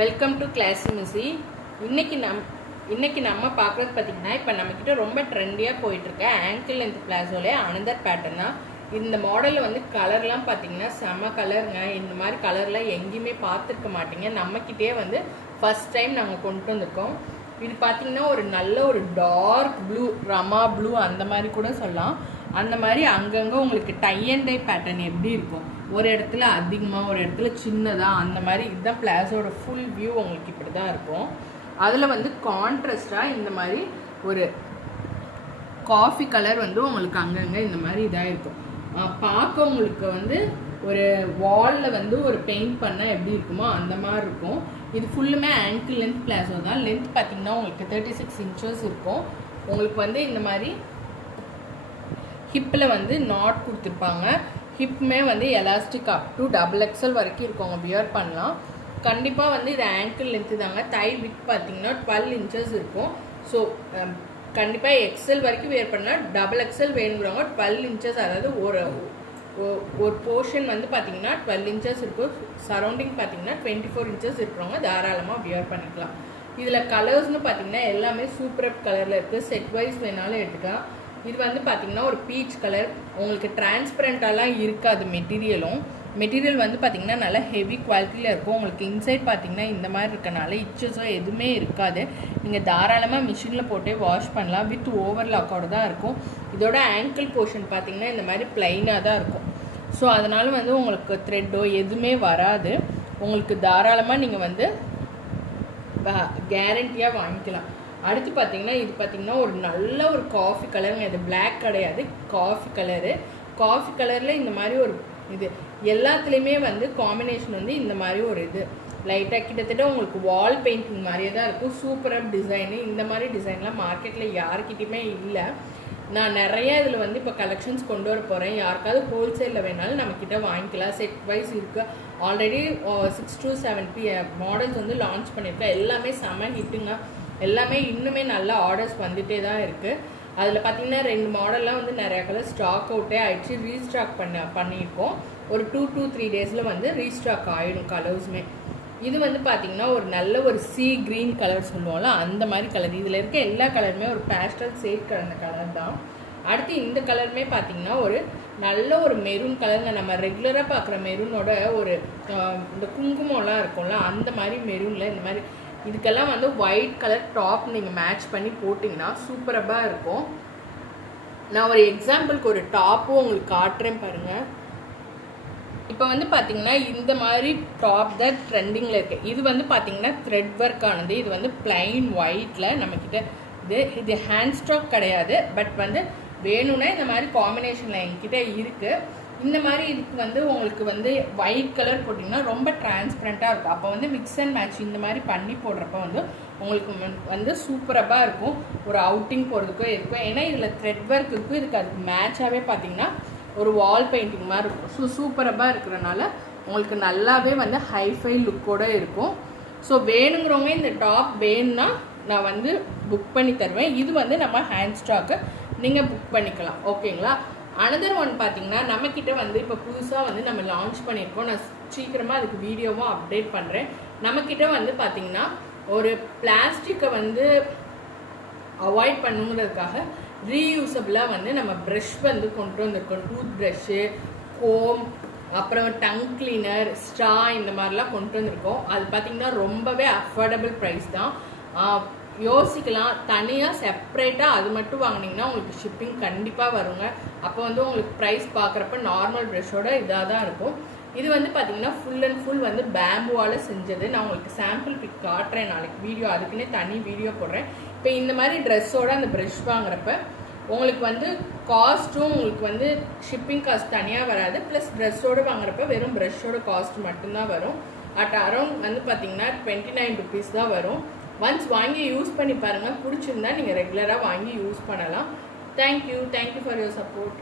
Welcome to class மிஸ்ஸி. இன்னைக்கு நம்ம பார்க்குறது பார்த்தீங்கன்னா, இப்போ நம்மக்கிட்ட ரொம்ப ட்ரெண்டியாக போயிட்டுருக்க ஆங்கிள் லென்த் பிளாசோலே அனதர் பேட்டர்ன் தான். இந்த மாடலில் வந்து கலர்லாம் பார்த்தீங்கன்னா செம கலருங்க. இந்த மாதிரி கலர்லாம் எங்கேயுமே பார்த்துருக்க மாட்டீங்க. நம்மக்கிட்டே வந்து ஃபஸ்ட் டைம் நாங்கள் கொண்டு வந்திருக்கோம். இது பார்த்தீங்கன்னா ஒரு நல்ல ஒரு டார்க் ப்ளூ, ரமா ப்ளூ அந்த மாதிரி கூட சொல்லலாம். அந்த மாதிரி அங்கங்கே உங்களுக்கு டை அண்ட் டை பேட்டர்ன் எப்படி இருக்கும், ஒரு இடத்துல அதிகமாக ஒரு இடத்துல சின்னதாக, அந்த மாதிரி இதுதான் பிளாஸோட ஃபுல் வியூ. உங்களுக்கு இப்படி தான் இருக்கும். அதில் வந்து கான்ட்ராஸ்டாக இந்த மாதிரி ஒரு காஃபி கலர் வந்து உங்களுக்கு அங்கங்கே இந்த மாதிரி இதாக இருக்கும். பார்க்க உங்களுக்கு வந்து ஒரு வாலில் வந்து ஒரு பெயிண்ட் பண்ணால் எப்படி இருக்குமோ அந்த மாதிரி இருக்கும். இது ஃபுல்லுமே ஆங்கிள் லென்த் பிளாஸோ தான். லென்த் பார்த்தீங்கன்னா உங்களுக்கு 36 இன்ச்சஸ் இருக்கும். உங்களுக்கு வந்து இந்த மாதிரி ஹிப்பில் வந்து நாட் கொடுத்துருப்பாங்க. ஹிப்புமே வந்து எலாஸ்டிக் அப் டு XXL வரைக்கும் இருக்கவங்க வியர் பண்ணலாம். கண்டிப்பாக வந்து இது ஆங்கிள் லென்த்து தாங்க. தை வித் பார்த்தீங்கன்னா 12 இன்ச்சஸ் இருக்கும். ஸோ கண்டிப்பாக எக்ஸல் வரைக்கும் வியர் பண்ணலாம். XXL வேணுங்கிறவங்க 12 இன்ச்சஸ், அதாவது ஒரு போர்ஷன் வந்து பார்த்தீங்கன்னா 12 இன்ச்சஸ் இருக்கும். சரௌண்டிங் பார்த்தீங்கன்னா 24 இன்ச்சஸ் இருக்கிறவங்க தாராளமாக வியர் பண்ணிக்கலாம். இதில் கலர்ஸ்னு பார்த்தீங்கன்னா எல்லாமே சூப்பர் கலரில் இருக்குது. செட் வைஸ் வேணாலும் எடுத்துக்கலாம். இது வந்து பார்த்தீங்கன்னா ஒரு பீச் கலர். உங்களுக்கு டிரான்ஸ்பரண்ட்டாலாம் இருக்காது. மெட்டீரியல் வந்து பார்த்தீங்கன்னா நல்லா ஹெவி குவாலிட்டியில் இருக்கும். உங்களுக்கு இன்சைட் பார்த்தீங்கன்னா இந்த மாதிரி இருக்கனால இச்சஸோ எதுவுமே இருக்காது. நீங்கள் தாராளமாக மிஷினில் போட்டே வாஷ் பண்ணலாம். வித் ஓவர்லாக்கோடு தான் இருக்கும். இதோட ஆங்கிள் போர்ஷன் பார்த்தீங்கன்னா இந்த மாதிரி பிளைனாக தான் இருக்கும். ஸோ அதனால் வந்து உங்களுக்கு த்ரெட்டோ எதுவுமே வராது. உங்களுக்கு தாராளமாக நீங்கள் வந்து கேரண்டியாக வாங்கிக்கலாம். அடுத்து பார்த்தீங்கன்னா இது பார்த்தீங்கன்னா ஒரு நல்ல ஒரு காஃபி கலருங்க. இது பிளாக் கிடையாது, காஃபி கலரு. காஃபி கலரில் இந்த மாதிரி ஒரு இது எல்லாத்துலேயுமே வந்து காம்பினேஷன் வந்து இந்த மாதிரி ஒரு இது லைட்டாக கிட்டத்தட்ட உங்களுக்கு வால் பெயிண்டிங் மாதிரியே தான் இருக்கும். சூப்பராக டிசைனு. இந்த மாதிரி டிசைன்லாம் மார்க்கெட்டில் யாருக்கிட்டையுமே இல்லை. நான் நிறைய இதில் வந்து இப்போ கலெக்ஷன்ஸ் கொண்டு வர போகிறேன். யாருக்காவது ஹோல்சேலில் வேணாலும் நம்மக்கிட்ட வாங்கிக்கலாம். செட் வைஸ் இருக்குது. ஆல்ரெடி 6 to 7 மாடல்ஸ் வந்து லான்ச் பண்ணியிருக்கேன். எல்லாமே செம ஹிட்டுங்க. எல்லாமே இன்னுமே நல்லா ஆர்டர்ஸ் வந்துகிட்டே தான் இருக்குது. அதில் பார்த்தீங்கன்னா 2 மாடல்லாம் வந்து நிறையா கலர் ஸ்டாக் அவுட்டே ஆகிடுச்சு. ரீஸ்டாக் பண்ணியிருக்கோம். ஒரு 2 to 3 டேஸில் வந்து ரீஸ்டாக் ஆகிடும் கலர்ஸுமே. இது வந்து பார்த்தீங்கன்னா ஒரு நல்ல ஒரு சீ க்ரீன் கலர் சொல்லுவோம்ல, அந்த மாதிரி கலர். இதில் இருக்க எல்லா கலருமே ஒரு பேஸ்டல் ஷேட் கலந்த கலர் தான். அடுத்து இந்த கலருமே பார்த்தீங்கன்னா ஒரு நல்ல ஒரு மெரூன் கலருங்க. நம்ம ரெகுலராக பார்க்குற மெரூனோட ஒரு இந்த குங்குமம்லாம் இருக்கும்ல, அந்த மாதிரி மெரூனில் இந்த மாதிரி இதுக்கெல்லாம் வந்து ஒயிட் கலர் டாப் நீங்கள் மேட்ச் பண்ணி போட்டிங்கன்னா சூப்பராக இருக்கும். நான் ஒரு எக்ஸாம்பிளுக்கு ஒரு டாப்பும் உங்களுக்கு காட்டுறேன் பாருங்கள். இப்போ வந்து பார்த்தீங்கன்னா இந்த மாதிரி டாப் தான் ட்ரெண்டிங்கில் இருக்குது. இது வந்து பார்த்தீங்கன்னா த்ரெட் ஒர்க் ஆனது. இது வந்து பிளைன் ஒயிட்டில் நம்மக்கிட்ட இது ஹேண்ட் ஸ்டாக் கிடையாது. பட் வந்து வேணும்னா இந்த மாதிரி காம்பினேஷனில் என்கிட்ட இருக்குது. இந்த மாதிரி இதுக்கு வந்து உங்களுக்கு வந்து ஒயிட் கலர் போட்டிங்கன்னா ரொம்ப டிரான்ஸ்பரண்ட்டாக இருக்கும். அப்போ வந்து மிக்ஸ் அண்ட் மேட்ச் இந்த மாதிரி பண்ணி போடுறப்ப வந்து உங்களுக்கு வந்து சூப்பராக இருக்கும். ஒரு அவுட்டிங் போகிறதுக்கோ இருக்கும். ஏன்னா இதில் த்ரெட் ஒர்க் இருக்கும். இதுக்கு அதுக்கு மேட்சாகவே பார்த்தீங்கன்னா ஒரு வால் பெயிண்டிங் மாதிரி இருக்கும். ஸோ சூப்பராக இருக்கிறனால உங்களுக்கு நல்லாவே வந்து ஹைஃபை லுக்கோடு இருக்கும். ஸோ வேணுங்கிறவங்க இந்த டாப் வேணும்னா நான் வந்து புக் பண்ணி தருவேன். இது வந்து நம்ம ஹேண்ட் ஸ்டாக்கு நீங்கள் புக் பண்ணிக்கலாம். ஓகேங்களா? அனதர் ஒன் பார்த்தீங்கன்னா நம்மக்கிட்ட வந்து இப்போ புதுசாக வந்து நம்ம லான்ச் பண்ணியிருக்கோம். நான் சீக்கிரமாக அதுக்கு வீடியோவும் அப்டேட் பண்ணுறேன். நம்மக்கிட்ட வந்து பார்த்திங்கன்னா ஒரு பிளாஸ்டிக்கை வந்து அவாய்ட் பண்ணுங்கிறதுக்காக ரீயூசபிளாக வந்து நம்ம ப்ரஷ் வந்து கொண்டு வந்திருக்கோம். டூத் ப்ரஷ்ஷு, கோம், அப்புறம் டங் கிளீனர், ஸ்ட்ரா, இந்த மாதிரிலாம் கொண்டு வந்திருக்கோம். அது பார்த்திங்கன்னா ரொம்பவே அஃபோர்டபுள் ப்ரைஸ் தான். யோசிக்கலாம், தனியாக செப்ரேட்டாக அது மட்டும் வாங்கினீங்கன்னா உங்களுக்கு ஷிப்பிங் கண்டிப்பாக வருங்க. அப்போ வந்து உங்களுக்கு ப்ரைஸ் பார்க்குறப்ப நார்மல் ப்ரஷ்ஷோட இதாக தான் இருக்கும். இது வந்து பார்த்தீங்கன்னா ஃபுல் அண்ட் ஃபுல் வந்து பேம்புவால் செஞ்சது. நான் உங்களுக்கு சாம்பிள் பிக் காட்டுறேன் நாளைக்கு வீடியோ, அதுக்குன்னே தனி வீடியோ போடுறேன். இப்போ இந்த மாதிரி ட்ரெஸ்ஸோட அந்த ப்ரஷ் வாங்குறப்ப உங்களுக்கு வந்து காஸ்ட்டும் உங்களுக்கு வந்து ஷிப்பிங் காஸ்ட் தனியாக வராது. ப்ளஸ் ட்ரெஸ்ஸோடு வாங்குறப்ப வெறும் ப்ரஷ்ஷோட காஸ்ட் மட்டும்தான் வரும். அரௌண்ட் வந்து பார்த்தீங்கன்னா 29 rupees தான் வரும். ஒன்ஸ் வாங்கி யூஸ் பண்ணி பாருங்கள். பிடிச்சிருந்தா நீங்கள் ரெகுலராக வாங்கி யூஸ் பண்ணலாம். Thank you for your support.